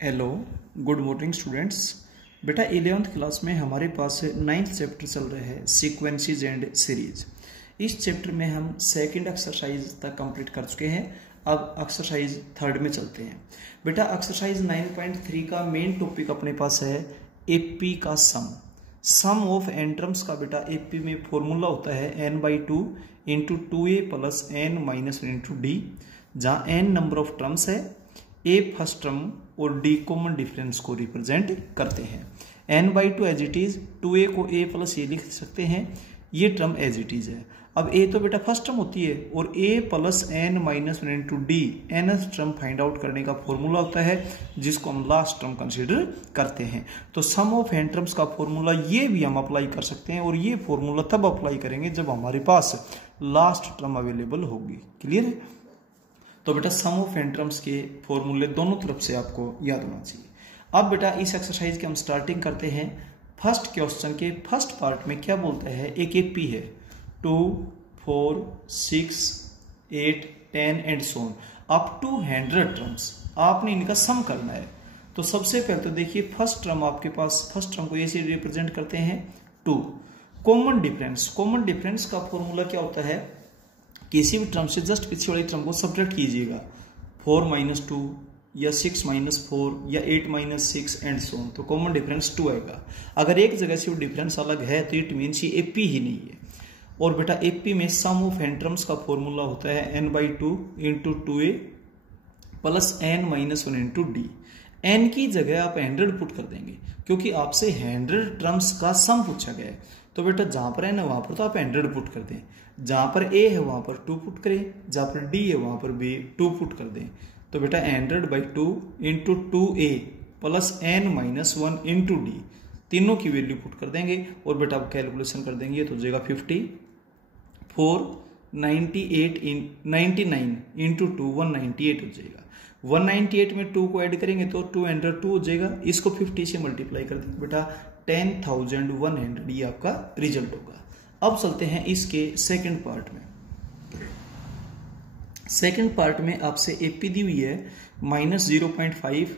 Hello, good morning students. बेटा 11th class में हमारे पास 9th चैप्टर चल रहा है सीक्वेंसेस एंड सीरीज। इस चैप्टर में हम सेकंड एक्सरसाइज तक कंप्लीट कर चुके हैं। अब एक्सरसाइज थर्ड में चलते हैं। बेटा एक्सरसाइज 9.3 का मेन टॉपिक अपने पास है एपी का सम ऑफ एन टर्म्स का। बेटा एपी में फॉर्मूला होता है n/2 into 2a plus n minus into D, जहाँ n नंबर ऑफ टर्म्स है, a फर्स्ट टर्म और d कॉमन डिफरेंस को रिप्रेजेंट करते हैं। n/2 as it is, 2a को a प्लस a लिख सकते हैं, ये टर्म एज इट इज है। अब a तो बेटा फर्स्ट टर्म होती है और a plus n minus one into D nth term find out करने का फॉर्मूला होता है, जिसको हम लास्ट टर्म कंसीडर करते हैं। तो सम ऑफ n टर्म्स का फॉर्मूला ये भी हम अप्लाई कर सकते हैं, और ये फॉर्मूला तब अप्लाई करेंगे जब हमारे पास लास्ट टर्म अवेलेबल होगी। क्लियर है? तो बेटा सम ऑफ एन टर्म्स के फॉर्मूले दोनों तरफ से आपको याद होना चाहिए। अब बेटा इस एक्सरसाइज की हम स्टार्टिंग करते हैं। फर्स्ट क्वेश्चन के फर्स्ट पार्ट में क्या बोलता है, एक एपी है 2, 4, 6, 8, 10 and so on up to 100 terms. आपने इनका सम करना है। तो सबसे पहले तो देखिए फर्स्ट टर्म आपके पास, फर्स्ट टर्म को ऐसे रिप्रेजेंट करते हैं 2। कॉमन डिफरेंस का फॉर्मूला क्या होता है, किसी भी टर्म से जस्ट पीछे वाली टर्म को सब्ट्रैक्ट कीजिएगा, 4 - 2 या 6 - 4 या 8 - 6 एंड सो ऑन, तो कॉमन डिफरेंस 2 आएगा। अगर एक जगह से वो डिफरेंस अलग है तो इट मीन्स ये एपी ही नहीं है। और बेटा एपी में सम ऑफ एन टर्म्स का फॉर्मूला होता है n/2 into 2a plus n minus 1 into D. n की जगह आप 100 पुट कर देंगे, क्योंकि आपसे 100 टर्म्स का सम पूछा गया है। तो बेटा जहां पर n है वहां पर तो आप 100 पुट कर दें, जहां पर a है वहां पर 2 पुट करें, जहां पर d है वहां पर भी 2 पुट कर दें। तो बेटा 100/2 into 2a plus n minus 1 into D, तीनों की वैल्यू पुट कर देंगे और बेटा आप कैलकुलेशन कर देंगे तो हो जाएगा 54 99 इंटू 2 198 हो जाएगा। 198 में 2 को ऐड करेंगे तो 202 हो जाएगा। इसको 50 से मल्टीप्लाई कर देंगे बेटा 10,100, ये आपका रिजल्ट होगा। अब चलते हैं इसके सेकंड पार्ट में। सेकंड पार्ट में आपसे एपी दी हुई है -0.5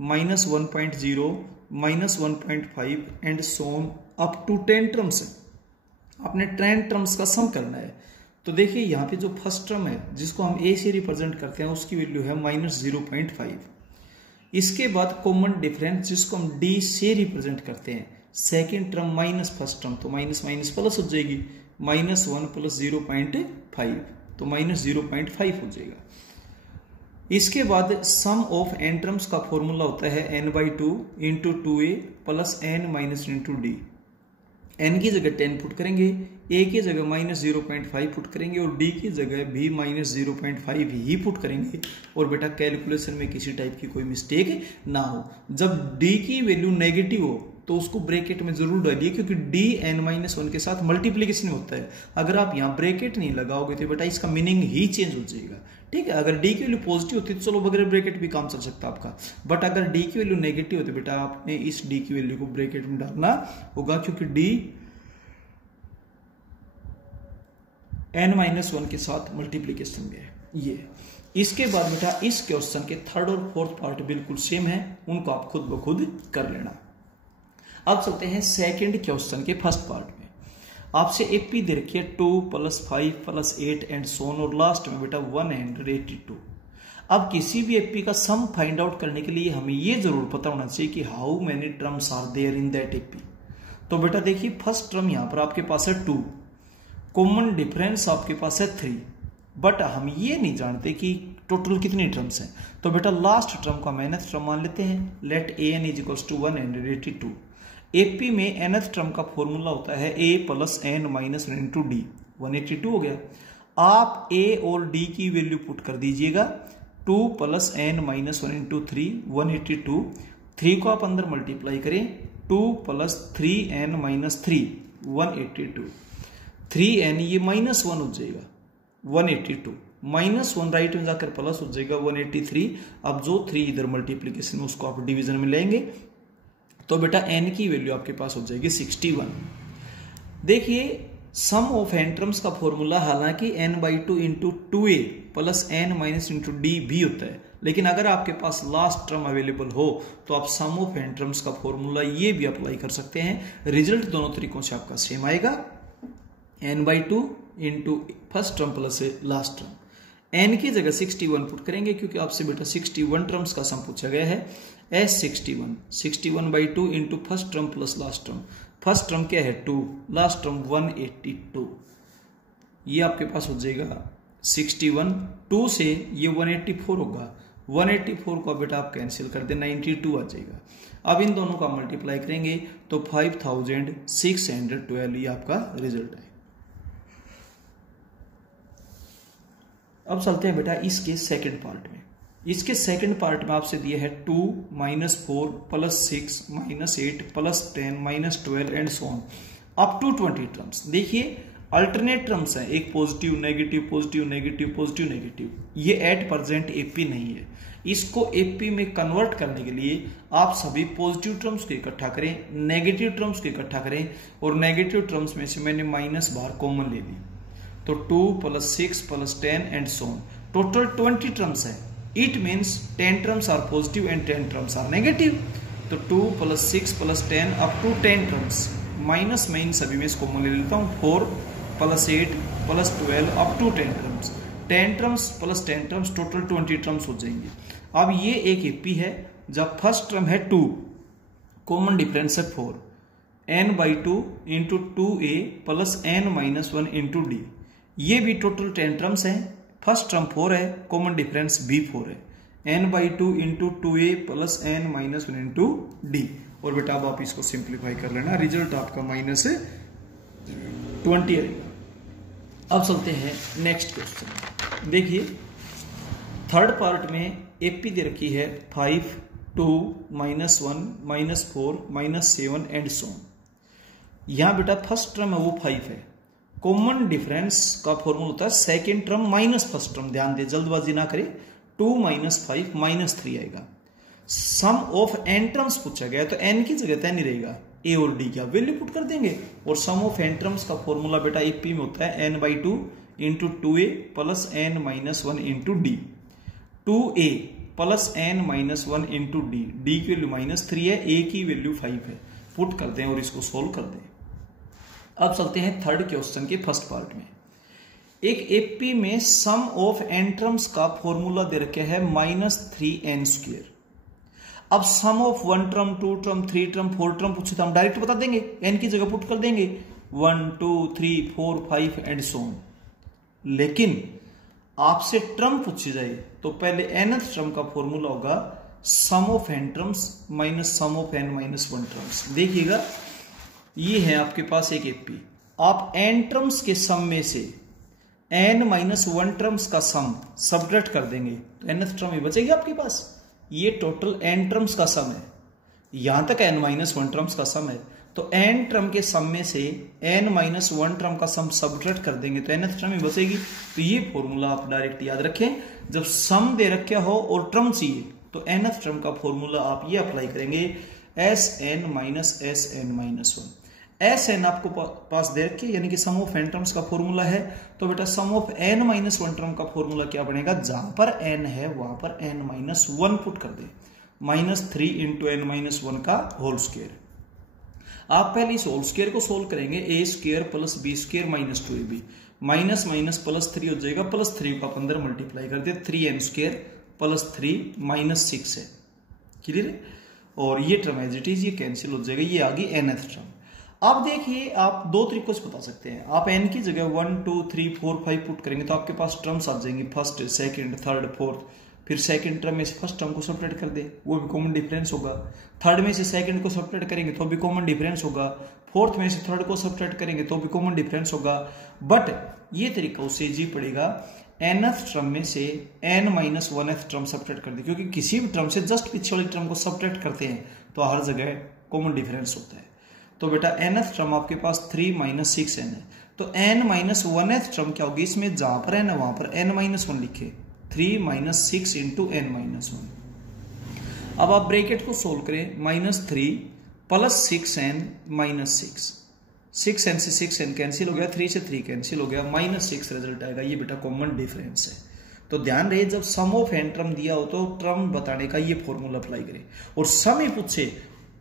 -1.0 -1.5 and so on up to 10 terms है। आपने 10 टर्म्स का सम करना है। तो देखिए यहाँ पे जो फर्स्ट टर्म है जिसको हम ए से रिप्रेजेंट करते हैं, उसकी वैल्यू है -0.5। इसके बाद कॉमन डिफरेंस जिसको हम डी से रिप्रेजेंट करते हैं, second term minus first term, तो माइनस माइनस प्लस हो जाएगी, -1 प्लस 0.5 तो -0.5 हो जाएगा। इसके बाद सम ऑफ एन टर्म्स का फॉर्मूला होता है n/2 into 2a plus n minus into D. n की जगह 10 पुट करेंगे, a की जगह -0.5 पुट करेंगे और d की जगह भी -0.5 ही पुट करेंगे। और बेटा कैलकुलेशन में किसी टाइप की कोई मिस्टेक ना हो। जब d की वैल्यू नेगेटिव हो तो उसको ब्रैकेट में जरूर डालिए, क्योंकि d n-1 के साथ मल्टीप्लीकेशन होता है। अगर आप यहाँ ब्रैकेट नहीं लगाओगे तो बेटा इसका मीनिंग ही चेंज हो जाएगा। ठीक है, अगर d की वैल्यू पॉजिटिव होती है तो चलो बगैर ब्रैकेट भी काम चल सकता है आपका, बट अगर d की वैल्यू नेगेटिव होती है बेटा आपने इस d की वैल्यू को ब्रैकेट में डालना होगा, क्योंकि d n-1 के साथ मल्टीप्लीकेशन में है ये। इसके बाद बेटा इस क्वेश्चन के थर्ड और फोर्थ पार्ट बिल्कुल सेम है, उनको आप खुद ब खुद कर लेना। अब चलते हैं सेकंड क्वेश्चन के फर्स्ट पार्ट में। आपसे एपी दे रखी है 2 + 5 + 8 एंड सो ऑन, और लास्ट में बेटा 182। अब किसी भी एपी का सम फाइंड आउट करने के लिए हमें ये जरूर पता होना चाहिए कि how many terms are there in that AP. तो बेटा देखिए फर्स्ट टर्म यहां पर आपके पास है 2, कॉमन डिफरेंस आपके पास है 3, बट हम ये नहीं जानते कि टोटल कितनी टर्म्स हैं। तो बेटा लास्ट टर्म को हम nth टर्म मान लेते हैं, लेट an = 182। एपी में nth टर्म का फॉर्मूला होता है a plus n minus 1 into D, 182 हो गया। आप a और d की वैल्यू पुट कर दीजिएगा, 2 + n माइनस 1 इंटू 3 182, 3 को आप अंदर मल्टीप्लाई करें, 2 + 3n माइनस 3 182, 3n ये -1 हो जाएगा 182, -1 राइट में जाकर प्लस हो जाएगा 183। अब जो 3 इधर मल्टीप्लीकेशन में उसको आप डिवीजन में लेंगे तो बेटा n की वैल्यू आपके पास हो जाएगी 61। देखिए सम ऑफ एन टर्म्स का फॉर्मूला हालांकि n/2 into 2a plus n minus into D भी होता है, लेकिन अगर आपके पास लास्ट टर्म अवेलेबल हो तो आप सम ऑफ एन टर्म्स का फॉर्मूला ये भी अप्लाई कर सकते हैं। रिजल्ट दोनों तरीकों से आपका सेम आएगा, n/2 into first term plus last term. n की जगह 61 पुट करेंगे क्योंकि आपसे बेटा 61 टर्म्स का सम पूछा गया है। S61/2 into first term plus last term. First term क्या है 2, लास्ट टर्म 182। ये आपके पास हो जाएगा 61, 2 से ये 184 होगा, 184 को बेटा आप कैंसिल कर दे 92 आ जाएगा। अब इन दोनों का मल्टीप्लाई करेंगे तो 5612 ये आपका रिजल्ट है। अब चलते हैं बेटा इसके सेकंड पार्ट में। इसके सेकंड पार्ट में आपसे दिया है 2 - 4 + 6 - 8 + 10 - 12 and so on up to 20 terms. देखिए अल्टरनेट टर्म्स हैं, एक positive negative positive negative positive negative. ये एट प्रेजेंट एपी नहीं है। इसको एपी में कन्वर्ट करने के लिए आप सभी पॉजिटिव टर्म्स को इकट्ठा करें, नेगेटिव टर्म्स को इकट्ठा करें, और नेगेटिव टर्म्स में से मैंने माइनस बार कॉमन ले ली तो 2 + 6 + 10 and so on total 20 terms है। It means 10 terms are positive and 10 terms are negative. तो 2 + 6 + 10 अप टू 10 टर्म्स, माइनस में इन सभी में इसको कॉमन ले लेता हूँ 4 + 8 + 12 up to 10 terms. 10 terms plus 10 terms total 20 terms हो जाएंगे। अब ये एक एपी है, जब फर्स्ट टर्म है 2, कॉमन डिफरेंस है 4, n/2 into 2a plus n-1 into d। ये भी टोटल 10 टर्म्स हैं। फर्स्ट टर्म 4 है, कॉमन डिफरेंस भी 4 है, n/2 into 2a plus n-1 into d। और बेटा अब आप इसको सिंप्लीफाई कर लेना, रिजल्ट आपका -20 आएगा। अब चलते हैं नेक्स्ट क्वेश्चन। देखिए थर्ड पार्ट में एपी दे रखी है 5, 2, -1, -4, -7 एंड सो ऑन। यहां बेटा फर्स्ट टर्म है वो 5 है, कॉमन डिफरेंस का फॉर्मूला होता है second term minus first term. ध्यान दे, जल्दबाजी ना करें। 2 - 5 -3 आएगा। सम ऑफ एन टर्म्स पूछा गया तो एन की जगह 10 ही रहेगा, ए और डी का वैल्यू पुट कर देंगे। और सम ऑफ एन टर्म्स का फॉर्मूला बेटा एपी में होता है n/2 into 2a plus n-1 into D. 2a plus n-1 into D, D की वैल्यू -3 है, a की वैल्यू 5 है। पुट कर दें और इसको सोल्व कर दें। अब चलते हैं थर्ड क्वेश्चन के फर्स्ट पार्ट में। एक एपी में सम ऑफ एन टर्म्स का फॉर्मूला दे रखे है -3n²। अब sum of 1 term 2 term 3 term 4 term पूछे तो हम डायरेक्ट बता देंगे, n की जगह पुट कर देंगे 1 2 3 4 5 एंड सो ऑन। लेकिन आपसे टर्म पूछी जाए तो पहले nth टर्म का फॉर्मूला होगा sum of n terms minus sum of n-1 terms. देखिएगा ये है आपके पास एक एपी, आप n टर्म्स के सम में से n-1 टर्म्स का सम सबट्रैक्ट कर देंगे तो nth टर्म ही बचेगी आपके पास। ये टोटल n टर्म्स का सम है, यहां तक n-1 टर्म्स का सम है, तो n टर्म के सम में से n-1 टर्म का सम सबट्रैक्ट कर देंगे तो nth टर्म ही बचेगी। तो ये फॉर्मूला आप डायरेक्ट याद रखें, जब सम दे रखा हो और टर्म चाहिए तो nth टर्म का फॉर्मूला आप ये अप्लाई करेंगे Sn - Sn-1। Sn आपको पास दे रखी है, यानी कि सम ऑफ एन टर्म्स का फॉर्मूला है। तो बेटा सम ऑफ n-1 टर्म का फॉर्मूला क्या बनेगा, जहां पर n है वहां पर n-1 पुट कर दे, -3 इंटू n-1 का होल स्क्वायर। आप पहले इस होल स्क्वायर को सोल्व करेंगे, a² + b² - 2ab, minus minus +3 हो जाएगा, +3 को आप अंदर मल्टीप्लाई कर दे 3n² + 3 -6 है। क्लियर है? और ये टर्म एज इट इज ये कैंसिल हो जाएगा, ये आ गई nth टर्म। अब देखिए आप दो तरीकों से बता सकते हैं। आप n की जगह 1 2 3 4 5 पुट करेंगे तो आपके पास टर्म्स आ जाएंगे, फर्स्ट सेकंड थर्ड फोर्थ। फिर सेकंड टर्म में से फर्स्ट टर्म को सब्ट्रैक्ट कर दे, वो भी कॉमन डिफरेंस होगा। थर्ड में से सेकंड को सब्ट्रैक्ट करेंगे तो भी कॉमन डिफरेंस होगा। फोर्थ में से थर्ड को सब्ट्रैक्ट करेंगे तो भी कॉमन डिफरेंस होगा। बट ये तरीका उससे इजी पड़ेगा, nth टर्म में से n-1th टर्म सब्ट्रैक्ट कर दे, क्योंकि किसी भी टर्म से जस्ट पीछे वाली टर्म को सब्ट्रैक्ट करते हैं तो हर जगह कॉमन डिफरेंस होता है। तो बेटा nth टर्म आपके पास 3 - 6n है, तो n-1th टर्म क्या होगी, इसमें जहां पर n है वहां पर n-1 लिखे, 3 - 6 इंटू n-1। अब आप ब्रैकेट को सोल्व करें, -3 + 6n - 6 6 n से 6 n कैंसिल हो गया, 3 से 3 कैंसिल हो गया, -6 रिजल्ट आएगा। ये बेटा कॉमन डिफरेंस है। तो ध्यान रहे जब सम ऑफ n टर्म दिया हो तो टर्म बताने का ये फॉर्मूला अप्लाई करें, और सम ही पूछे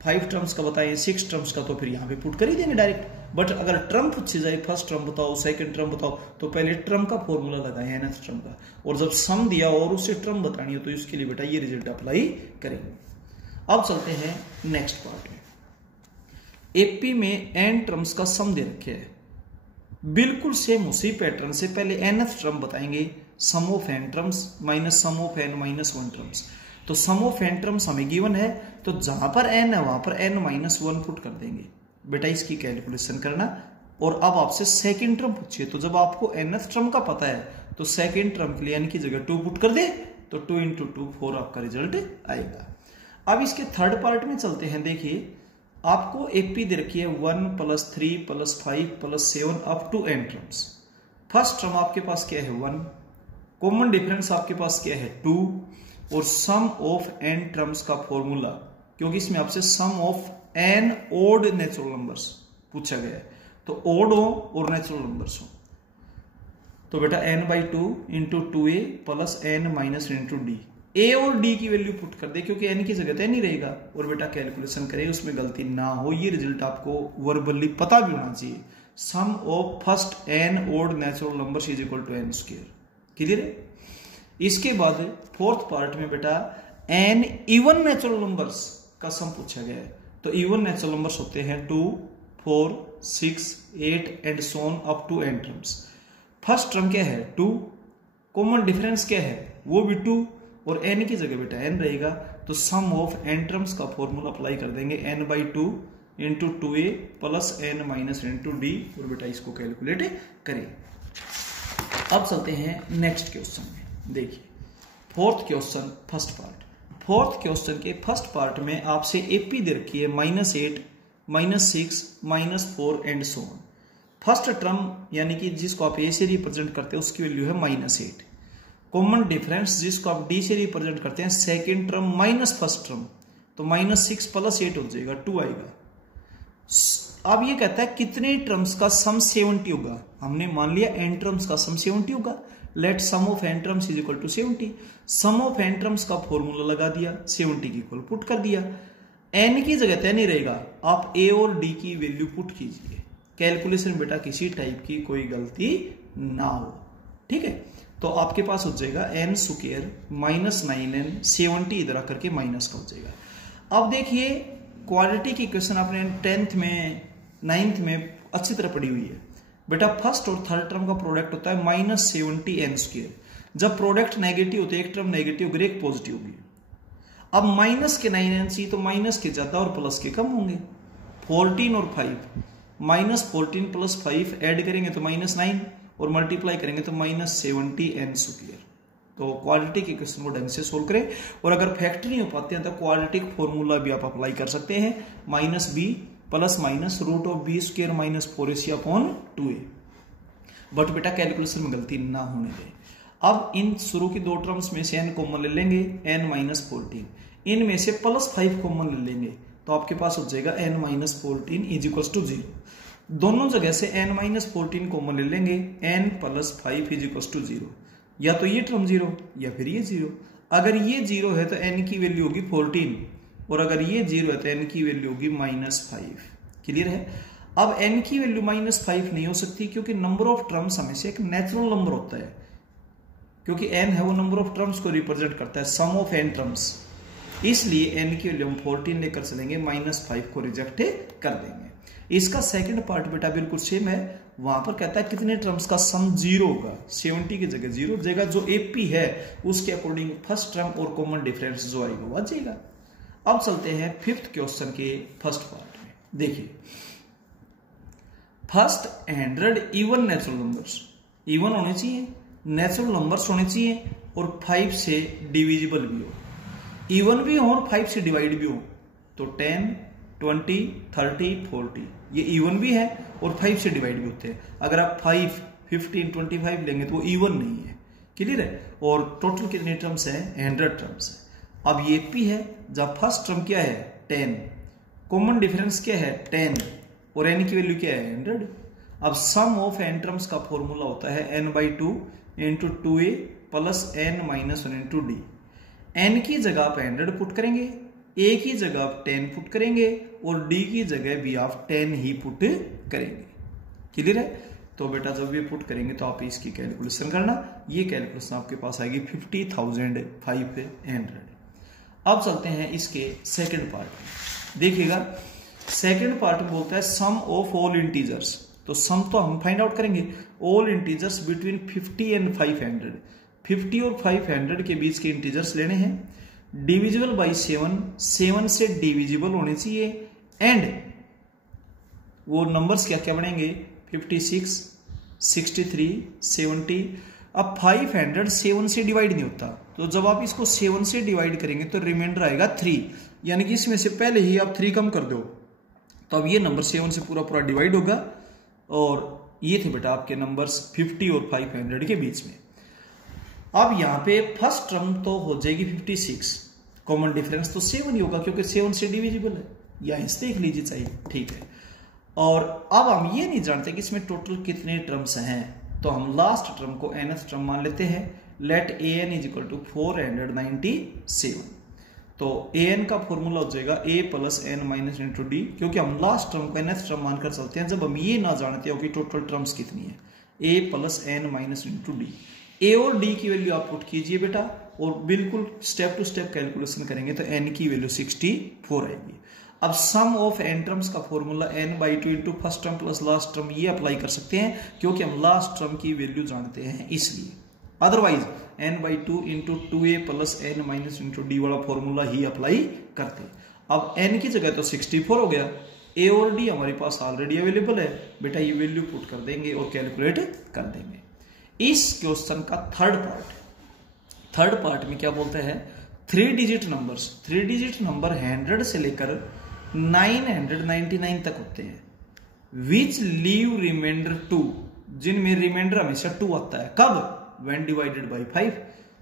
5 टर्म्स का बताएं 6 टर्म्स का तो फिर यहाँ पे पुट कर ही देंगे डायरेक्ट। बट अगर टर्म पूछे जाए फर्स्ट टर्म बताओ सेकंड टर्म बताओ तो पहले टर्म का फॉर्मूला लगाए nth टर्म का, और जब सम दिया और उससे टर्म बतानी हो तो इसके लिए बेटा ये रिजल्ट अप्लाई करेंगे। अब चलते हैं नेक्स्ट पार्ट में। एपी में n टर्म्स का सम दे रखे है, बिल्कुल सेम उसी पैटर्न से पहले nth टर्म बताएंगे, sum of n terms minus sum of n minus 1 terms. तो सम ऑफ n टर्म्स हमें गिवन है, तो जहां पर n है वहां पर n माइनस 1 पुट कर देंगे बेटा, इसकी कैलकुलेशन करना। और अब आपसे सेकंड टर्म पूछिए, तो जब आपको nth टर्म का पता है तो सेकंड टर्म के लिए n की जगह 2 पुट कर दे, तो 2 इंटू 2 4 आपका रिजल्ट आएगा। अब इसके थर्ड पार्ट में चलते हैं। देखिए आपको एपी दे रखी है 1 + 3 + 5 + 7 up to n terms. First term आपके पास क्या है 1, कॉमन डिफरेंस आपके पास क्या है 2, और सम ऑफ n टर्म्स का फॉर्मूला, क्योंकि इसमें आपसे sum of n odd natural numbers पूछा गया है, तो ओड हो और नेचुरल नंबर्स हो, तो बेटा n/2 into 2a plus n minus into डी। a और d की वैल्यू पुट कर दे, क्योंकि n की जगह नहीं रहेगा, और बेटा कैलकुलेशन करे उसमें गलती ना हो। ये रिजल्ट आपको वर्बली पता भी होना चाहिए। Sum of first n odd natural numbers is equal to n²। Clear है? इसके बाद फोर्थ पार्ट में बेटा n इवन नेचुरल नंबर्स का सम पूछा गया है। तो इवन नेचुरल नंबर्स होते हैं 2, 4, 6, 8 and so on up to n terms. First term क्या है 2, कॉमन डिफरेंस क्या है वो भी 2, और n की जगह बेटा n रहेगा, तो सम ऑफ n टर्म्स का फॉर्मूला अप्लाई कर देंगे n/2 into 2a plus n minus into D, और बेटा इसको कैलकुलेट करें। अब चलते हैं नेक्स्ट क्वेश्चन में। देखिए fourth question first part. Fourth question के फर्स्ट पार्ट में आपसे एपी दे रखी है -8, -6, -4 and so on. First term यानी कि जिसको आप ए से रिप्रेजेंट करते हैं उसकी वैल्यू है -8। कॉमन डिफरेंस जिसको आप डी से रिप्रेजेंट करते हैं second term minus first term, तो -6 + 8 हो जाएगा 2 आएगा। अब ये कहता है कितने टर्म्स का सम 70 होगा। हमने मान लिया n टर्म्स का सम 70 होगा। Let sum of n terms is equal to 70। Sum of n terms का फॉर्मूला लगा दिया, 70 की इक्वल पुट कर दिया। n की जगह नहीं रहेगा, आप a और d की वैल्यू पुट कीजिए। कैलकुलेशन बेटा किसी टाइप की कोई गलती ना हो, ठीक है। तो आपके पास हो जाएगा n² -9n 70 इधर आकर के माइनस का हो जाएगा। अब देखिए क्वाड्रेटिक इक्वेशन आपने 10th में 9th में अच्छी तरह पढ़ी हुई है बेटा। फर्स्ट और थर्ड टर्म का प्रोडक्ट होता है -70n²। जब प्रोडक्ट नेगेटिव होते हैं, एक टर्म नेगेटिव होगी एक पॉजिटिव होगी। अब माइनस के 9n तो माइनस के ज्यादा और प्लस के कम होंगे। 14 और 5 -14 + 5 ऐड करेंगे तो -9 और मल्टीप्लाई करेंगे तो -70n²। तो क्वाड्रेटिक इक्वेशन को ढंग से सोल्व करें, और अगर फैक्टर नहीं हो पाते हैं तो क्वाड्रेटिक फॉर्मूला भी आप अप्लाई कर सकते हैं, -b plus minus √b² - 4ac/2a। But बेटा कैलकुलेशन में गलती ना होने दें। अब इन शुरू की दो टर्म्स में से n कॉमन ले लेंगे, n-14, इनमें से +5 कॉमन ले लेंगे, तो आपके पास हो जाएगा n-14 = 0। दोनों जगह से n-14 कॉमन ले लेंगे, n + 5 = 0। या तो ये टर्म 0 या फिर ये 0। अगर ये 0 है तो n की वैल्यू होगी 14, और अगर ये 0 है तो n की वैल्यू होगी -5। क्लियर है? अब n की वैल्यू -5 नहीं हो सकती, क्योंकि नंबर ऑफ टर्म्स हमेशा एक नेचुरल नंबर होता है, क्योंकि n है वो नंबर ऑफ टर्म्स को रिप्रेजेंट करता है, सम ऑफ n टर्म्स। इसलिए n की वैल्यू हम 14 लेकर चलेंगे, -5 को रिजेक्ट कर देंगे। इसका सेकंड पार्ट बेटा बिल्कुल सेम है। वहां पर कहता है कितने टर्म्स का सम 0 होगा, 70 की जगह 0 हो जाएगा। जो एपी है उसके अकॉर्डिंग फर्स्ट टर्म और कॉमन डिफरेंस जो आएगा वो आ जाएगा। अब चलते हैं फिफ्थ क्वेश्चन के फर्स्ट पार्ट में। देखिए first 100 even natural numbers, even होने चाहिए, नेचुरल नंबर्स होने चाहिए, और 5 से डिविजिबल भी हो, इवन भी हो और 5 से डिवाइड भी हो। तो 10, 20, 30, 40 ये इवन भी है और 5 से डिवाइड भी होते हैं। अगर आप 5, 15, 25 लेंगे तो वो इवन नहीं है। क्लियर है? और टोटल कितने टर्म्स है? 100 टर्म्स है। अब ये पी है, जब फर्स्ट टर्म क्या है 10, कॉमन डिफरेंस क्या है 10, और n की वैल्यू क्या है 100। अब सम ऑफ n टर्म्स का फॉर्मूला होता है n/2 into 2a plus n minus 1 into D. n की जगह आप 100 पुट करेंगे, a की जगह आप 10 पुट करेंगे और d की जगह भी आप 10 ही पुट करेंगे। क्लियर है? तो बेटा जब ये पुट करेंगे तो आप इसकी कैलकुलेशन करना, ये कैलकुलेशन आपके पास आएगी 50,500। अब चलते हैं इसके सेकंड पार्ट में। देखिएगा सेकंड पार्ट में बोलता है सम ऑफ ऑल इंटीजर्स। तो सम तो हम फाइंड आउट करेंगे, ऑल इंटीजर्स बिटवीन 50 एंड 500। 50 और 500 के बीच के इंटीजर्स लेने हैं, डिविजिबल बाई 7, 7 से डिविजिबल होने चाहिए, एंड वो नंबर्स क्या क्या बनेंगे 56, 63, 70। अब 500 7 से डिवाइड नहीं होता, तो जब आप इसको 7 से डिवाइड करेंगे तो रिमाइंडर आएगा 3, यानी कि इसमें से पहले ही आप 3 कम कर दो, तो अब ये नंबर 7 से पूरा पूरा डिवाइड होगा। और ये थे बेटा आपके नंबर्स 50 और 500 के बीच में। अब यहाँ पे फर्स्ट टर्म तो हो जाएगी 56, कॉमन डिफरेंस तो 7 ही होगा क्योंकि 7 से डिविजिबल है, या इस देख लीजिए चाहिए, ठीक है। और अब हम ये नहीं जानते कि इसमें टोटल कितने टर्म्स हैं, तो हम लास्ट टर्म को nth टर्म मान लेते हैं। Let an is equal to 497। तो an का फॉर्मूला हो जाएगा a plus n minus into डी, क्योंकि हम लास्ट टर्म को nth टर्म मानकर चलते हैं जब हम ये ना जानते हो कि टोटल टर्म्स कितनी है। a plus n minus into डी, a और d की वैल्यू आप पुट कीजिए बेटा, और बिल्कुल स्टेप टू स्टेप कैलकुलेशन करेंगे तो n की वैल्यू 64 आएगी। अब सम ऑफ n टर्म्स का formula n/2 into first term plus last term, ये अप्लाई कर सकते हैं क्योंकि हम लास्ट टर्म की वैल्यू जानते हैं इसलिए। Otherwise n/2 into 2a plus n minus into D वाला फॉर्मूला ही अप्लाई करते। अब n की जगह तो 64 हो गया, a और d हमारे पास ऑलरेडी अवेलेबल है बेटा, ये वैल्यू पुट कर देंगे और कैलकुलेट कर देंगे। इस क्वेश्चन का थर्ड पार्ट में क्या बोलते हैं 3 डिजिट नंबर्स। 3 डिजिट नंबर 100 से लेकर 999 तक होते हैं, विच लीव रिमाइंडर 2, जिनमें रिमाइंडर हमेशा 2 आता है। कब? When divided by 5।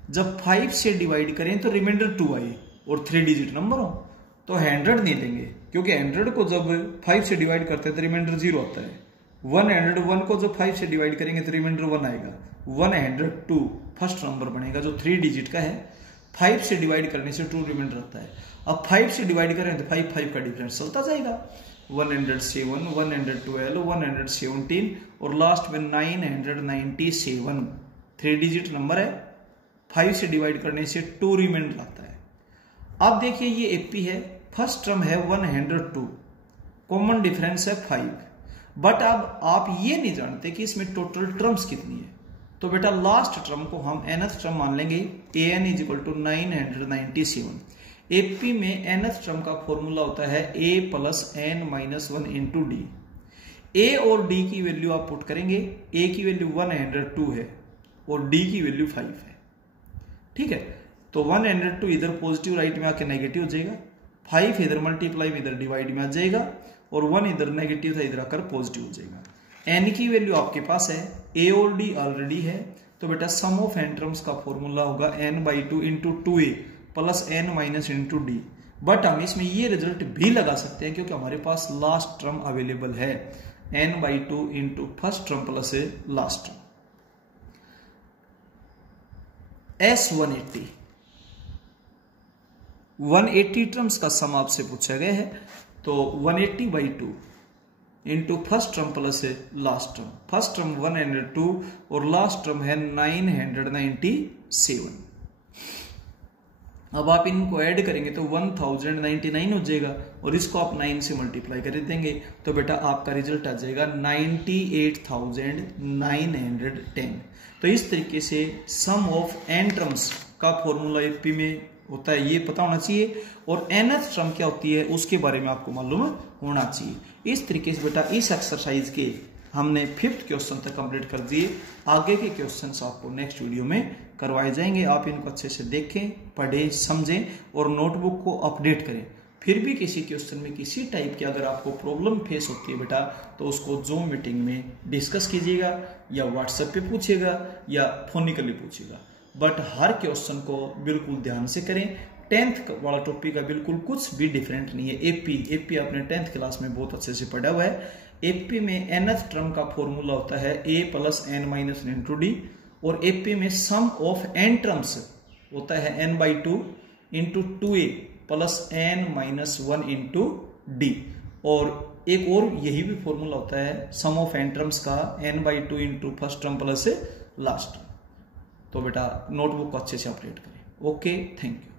जब 5 से डिवाइड करें तो रिमाइंडर 2 आए और 3 डिजिट नंबर हो तो 100 नहीं लेंगे, क्योंकि 100 को जब 5 से डिवाइड करते हैं तो रिमाइंडर 0 आता है। 101 को जब 5 से डिवाइड करेंगे तो रिमाइंडर 1 आएगा। 102 फर्स्ट नंबर बनेगा जो 3 डिजिट का है, 5 से डिवाइड करने से 2 रिमाइंडर आता है। अब 5 से डिवाइड करें तो 5 का डिफरेंस चलता जाएगा। 107, 112, 117 और लास्ट में 997। 3 डिजिट नंबर है, 5 से डिवाइड करने से 2 रिमाइंडर आता है। अब देखिए ये एपी है, फर्स्ट टर्म है 102, कॉमन डिफरेंस है 5, बट अब आप ये नहीं जानते कि इसमें टोटल टर्म्स कितनी है, तो बेटा लास्ट टर्म को हम nth टर्म मान लेंगे। an is equal to 997। AP में nth टर्म का फॉर्मूला होता है a plus n minus 1 into डी। a और d की वैल्यू आप पुट करेंगे, a की वैल्यू 102 है और d की वैल्यू 5 है, ठीक है। तो 102 इधर पॉजिटिव राइट में आके नेगेटिव हो जाएगा, 5 इधर मल्टीप्लाई में इधर डिवाइड में आ जाएगा, और 1 इधर नेगेटिव था इधर आकर पॉजिटिव हो जाएगा। n की वैल्यू आपके पास है, a और d ऑलरेडी है, तो बेटा सम ऑफ n टर्म्स का फॉर्मूला होगा n/2 into 2a plus n minus into D. But हम इसमें ये रिजल्ट भी लगा सकते हैं क्योंकि हमारे पास लास्ट टर्म अवेलेबल है, n/2 into first term plus last term. S180 180 terms का सम आपसे पूछा गया है, तो 180/2 into first term plus last term. First term 102 और लास्ट टर्म है 997। अब आप इनको ऐड करेंगे तो 1099 हो जाएगा और इसको आप 9 से मल्टीप्लाई कर देंगे तो बेटा आपका रिजल्ट आ जाएगा 98,910। तो इस तरीके से सम ऑफ n टर्म्स का फॉर्मूला एपी में होता है, ये पता होना चाहिए, और nth टर्म क्या होती है उसके बारे में आपको मालूम होना चाहिए। इस तरीके से बेटा इस एक्सरसाइज के हमने 5th क्वेश्चन तक कंप्लीट कर दिए। आगे के क्वेश्चंस आपको नेक्स्ट वीडियो में करवाए जाएंगे, आप इनको अच्छे से देखें, पढ़ें, समझें और नोटबुक को अपडेट करें। फिर भी किसी क्वेश्चन में किसी टाइप की अगर आपको प्रॉब्लम फेस होती है बेटा तो उसको जूम मीटिंग में डिस्कस कीजिएगा या व्हाट्सएप पे पूछिएगा या फोनिकली पूछिएगा, बट हर क्वेश्चन को बिल्कुल ध्यान से करें, 10th वाला टॉपिक है, बिल्कुल कुछ भी डिफरेंट नहीं है। एपी आपने 10th क्लास में बहुत अच्छे से पढ़ा हुआ है। एपी में nth टर्म का फॉर्मूला होता है a plus n minus into D, और एपी में सम ऑफ n टर्म्स होता है n/2 into 2a plus n minus 1 into D, और एक और यही भी फॉर्मूला होता है सम ऑफ n टर्म्स का n/2 into first term plus last term. तो बेटा नोटबुक को अच्छे से अपडेट करें। Okay, thank you.